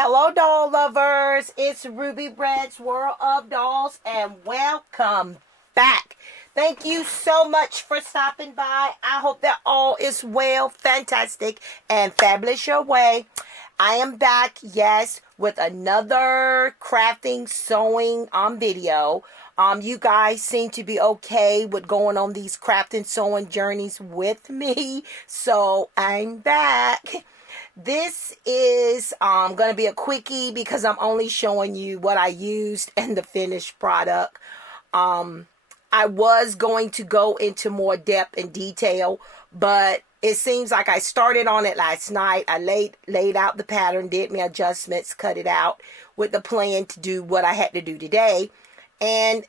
Hello, doll lovers. It's Ruby Red's World of Dolls, and welcome back. Thank you so much for stopping by. I hope that all is well, fantastic, and fabulous your way. I am back, yes, with another crafting sewing video. You guys seem to be okay with going on these crafting sewing journeys with me, so I'm back. This is going to be a quickie because I'm only showing you what I used and the finished product. I was going to go into more depth and detail, but it seems like I started on it last night. I laid out the pattern, did my adjustments, cut it out with the plan to do what I had to do today. And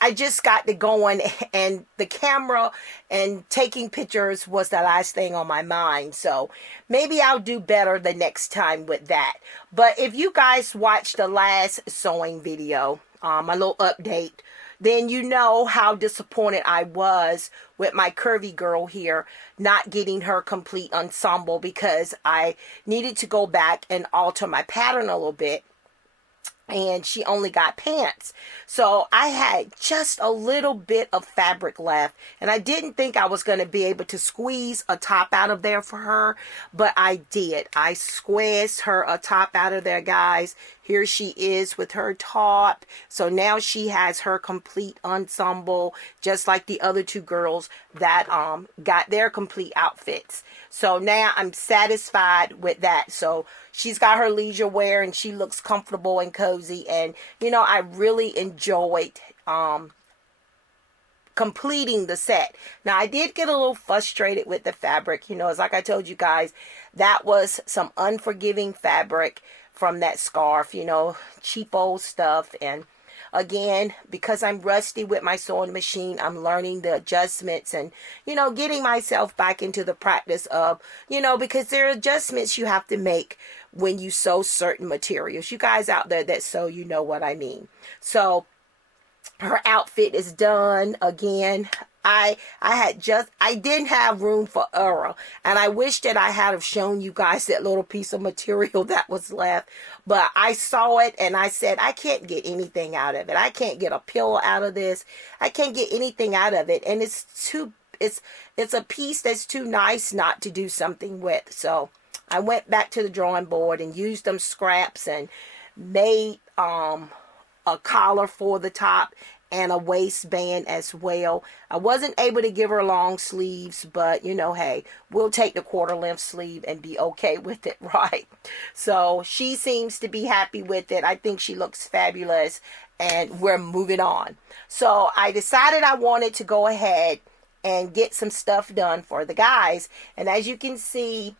I just got to going, and the camera and taking pictures was the last thing on my mind. So maybe I'll do better the next time with that. But if you guys watched the last sewing video, my little update, then you know how disappointed I was with my curvy girl here not getting her complete ensemble because I needed to go back and alter my pattern a little bit. And she only got pants. So I had just a little bit of fabric left. And I didn't think I was going to be able to squeeze a top out of there for her. But I did. I squeezed her a top out of there, guys. Here she is with her top. So now she has her complete ensemble, just like the other two girls that got their complete outfits. So now I'm satisfied with that. So she's got her leisure wear and she looks comfortable and cozy. And, you know, I really enjoyed completing the set. Now, I did get a little frustrated with the fabric. You know, it's like I told you guys, that was some unforgiving fabric from that scarf, you know, cheap old stuff. And again, because I'm rusty with my sewing machine, I'm learning the adjustments and, you know, getting myself back into the practice of, you know, because there are adjustments you have to make when you sew certain materials. You guys out there that sew, you know what I mean. So her outfit is done. Again, I didn't have room for error, and I wish that I had have shown you guys that little piece of material that was left, but I saw it and I said, I can't get anything out of it. I can't get a pillow out of this. I can't get anything out of it, and it's a piece that's too nice not to do something with. So I went back to the drawing board and used them scraps and made a collar for the top and a waistband as well. I wasn't able to give her long sleeves, but you know, hey, we'll take the quarter length sleeve and be okay with it, right? So she seems to be happy with it. I think she looks fabulous, and we're moving on. So I decided I wanted to go ahead and get some stuff done for the guys. And as you can see,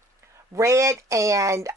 Red and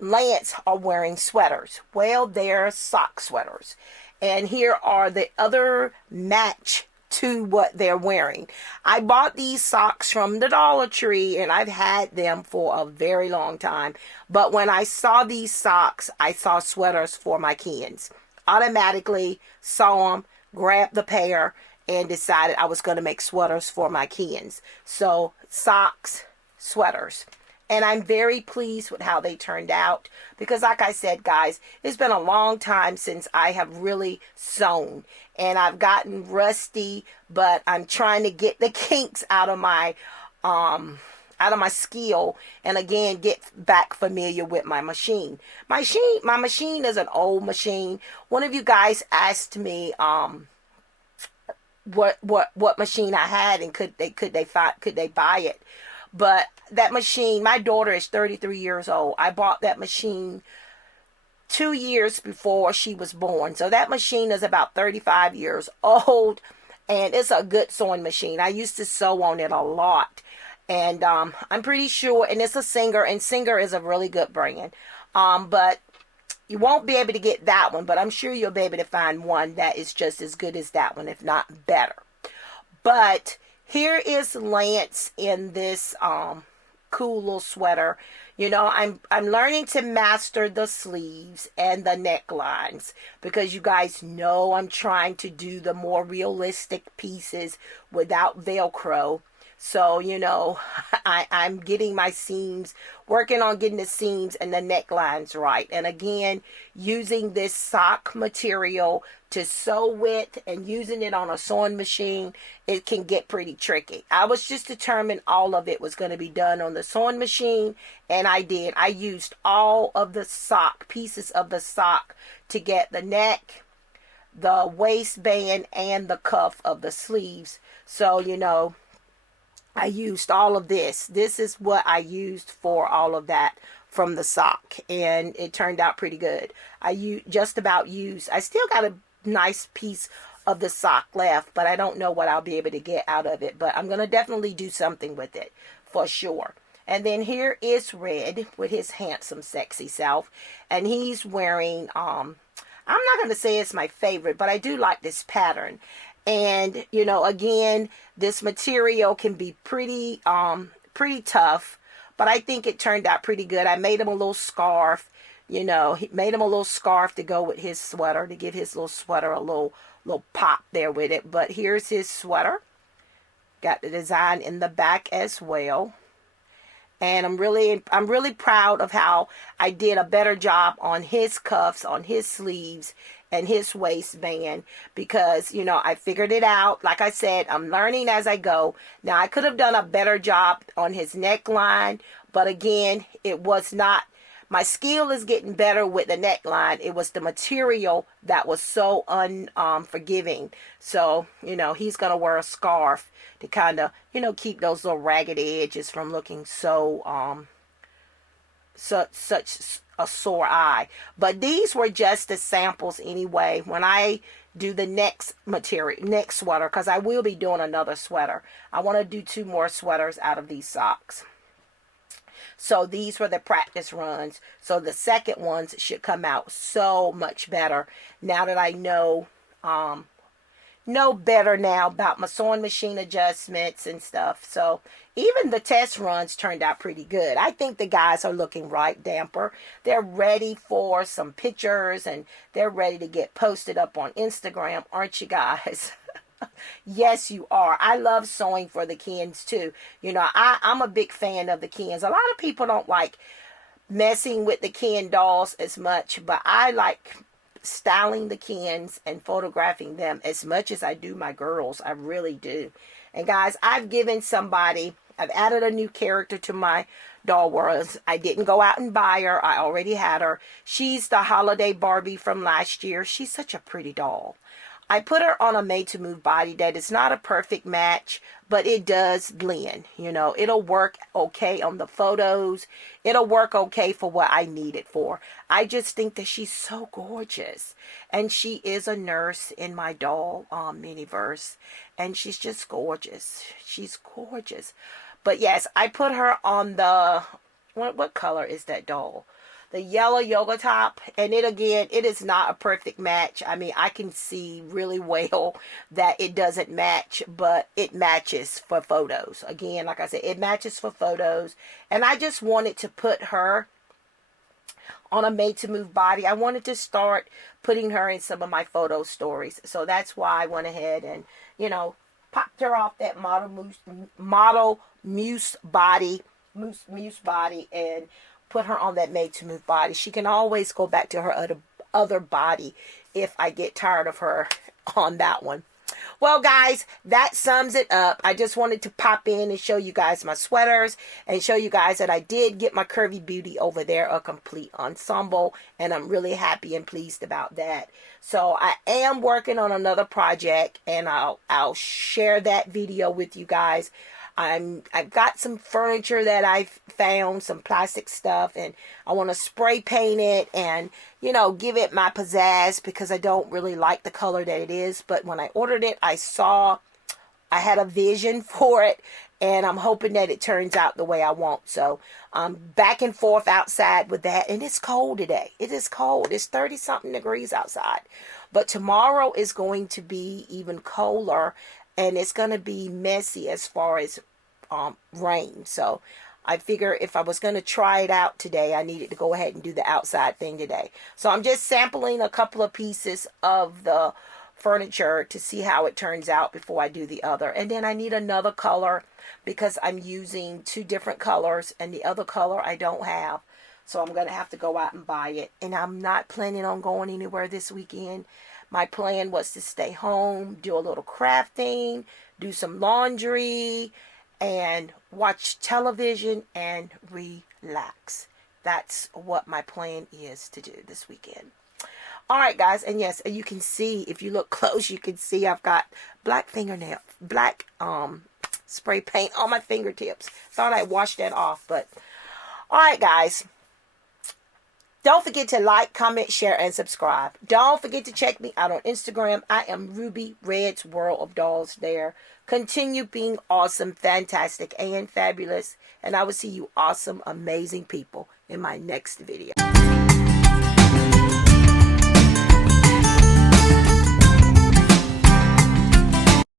Lance are wearing sweaters. Well, they're sock sweaters. And here are the other match to what they're wearing. I bought these socks from the Dollar Tree, and I've had them for a very long time. But when I saw these socks, I saw sweaters for my Kens. Automatically saw them, grabbed the pair, and decided I was going to make sweaters for my Kens. So socks, sweaters. And I'm very pleased with how they turned out because, like I said, guys, it's been a long time since I have really sewn. And I've gotten rusty, but I'm trying to get the kinks out of my skill, and again, get back familiar with my machine. My machine is an old machine. One of you guys asked me what machine I had and could they buy it. But that machine, my daughter is 33 years old. I bought that machine 2 years before she was born. So that machine is about 35 years old. And it's a good sewing machine. I used to sew on it a lot. And I'm pretty sure, and it's a Singer. And Singer is a really good brand. But you won't be able to get that one. But I'm sure you'll be able to find one that is just as good as that one, if not better. But here is Lance in this cool little sweater. You know, I'm learning to master the sleeves and the necklines because you guys know I'm trying to do the more realistic pieces without Velcro. So, you know, I'm getting my seams, working on getting the seams and the necklines right. And again, using this sock material to sew with and using it on a sewing machine, it can get pretty tricky. I was just determined all of it was going to be done on the sewing machine, and I did. I used all of the sock, pieces of the sock, to get the neck, the waistband, and the cuff of the sleeves. So, you know, I used all of this. This is what I used for all of that from the sock, and it turned out pretty good. Just about used. I still got a nice piece of the sock left, but I don't know what I'll be able to get out of it. But I'm going to definitely do something with it for sure. And then here is Red with his handsome, sexy self, and he's wearing I'm not going to say it's my favorite, but I do like this pattern. And, you know, again, this material can be pretty tough, but I think it turned out pretty good. I made him a little scarf, you know, he made him a little scarf to go with his sweater, to give his little sweater a little pop there with it. But here's his sweater. Got the design in the back as well. And I'm really proud of how I did a better job on his cuffs, on his sleeves, and his waistband, because, you know, I figured it out. Like I said, I'm learning as I go. Now, I could have done a better job on his neckline, but again, it was not, my skill is getting better with the neckline. It was the material that was so unforgiving. So, you know, he's going to wear a scarf to kind of, you know, keep those little ragged edges from looking so, such a sore eye. But these were just the samples anyway. When I do the next sweater, because I will be doing another sweater. I want to do 2 more sweaters out of these socks. So these were the practice runs. So the second ones should come out so much better now that I know better now about my sewing machine adjustments and stuff. So even the test runs turned out pretty good. I think the guys are looking right, Damper. They're ready for some pictures, and they're ready to get posted up on Instagram, aren't you guys? Yes, you are. I love sewing for the Kens too. You know, I'm a big fan of the Kens. A lot of people don't like messing with the Ken dolls as much, but I like styling the Kens and photographing them as much as I do my girls. I really do. And guys, I've added a new character to my doll world. I didn't go out and buy her. I already had her. She's the holiday Barbie from last year. She's such a pretty doll. I put her on a made-to-move body that is not a perfect match, but it does blend. You know, it'll work okay on the photos. It'll work okay for what I need it for. I just think that she's so gorgeous. And she is a nurse in my doll miniverse. And she's just gorgeous. She's gorgeous. But yes, I put her on the... What color is that doll? The yellow yoga top, and it is not a perfect match. I mean, I can see really well that it doesn't match, but it matches for photos. Again, like I said, it matches for photos, and I just wanted to put her on a made-to-move body. I wanted to start putting her in some of my photo stories, so that's why I went ahead and, you know, popped her off that model muse body, and put her on that made-to-move body. She can always go back to her other body if I get tired of her on that one. Well, guys, that sums it up. I just wanted to pop in and show you guys my sweaters and show you guys that I did get my Curvy Beauty over there a complete ensemble, and I'm really happy and pleased about that. So I am working on another project, and I'll share that video with you guys. I've got some furniture that I've found, some plastic stuff, and I want to spray paint it and, you know, give it my pizzazz, because I don't really like the color that it is. But when I ordered it, I had a vision for it, and I'm hoping that it turns out the way I want. So I'm back and forth outside with that, and it's cold today. It is cold. It's 30-something degrees outside. But tomorrow is going to be even colder, and it's going to be messy as far as rain. So I figure if I was going to try it out today, I needed to go ahead and do the outside thing today. So I'm just sampling a couple of pieces of the furniture to see how it turns out before I do the other. And then I need another color because I'm using 2 different colors, and the other color I don't have. So I'm going to have to go out and buy it. And I'm not planning on going anywhere this weekend. My plan was to stay home, do a little crafting, do some laundry, and watch television and relax. That's what my plan is to do this weekend. All right, guys, and yes, you can see, if you look close, you can see I've got black spray paint on my fingertips. Thought I'd wash that off, but all right, guys. Don't forget to like, comment, share, and subscribe. Don't forget to check me out on Instagram. I am Ruby Red's World of Dolls there. Continue being awesome, fantastic, and fabulous. And I will see you awesome, amazing people in my next video.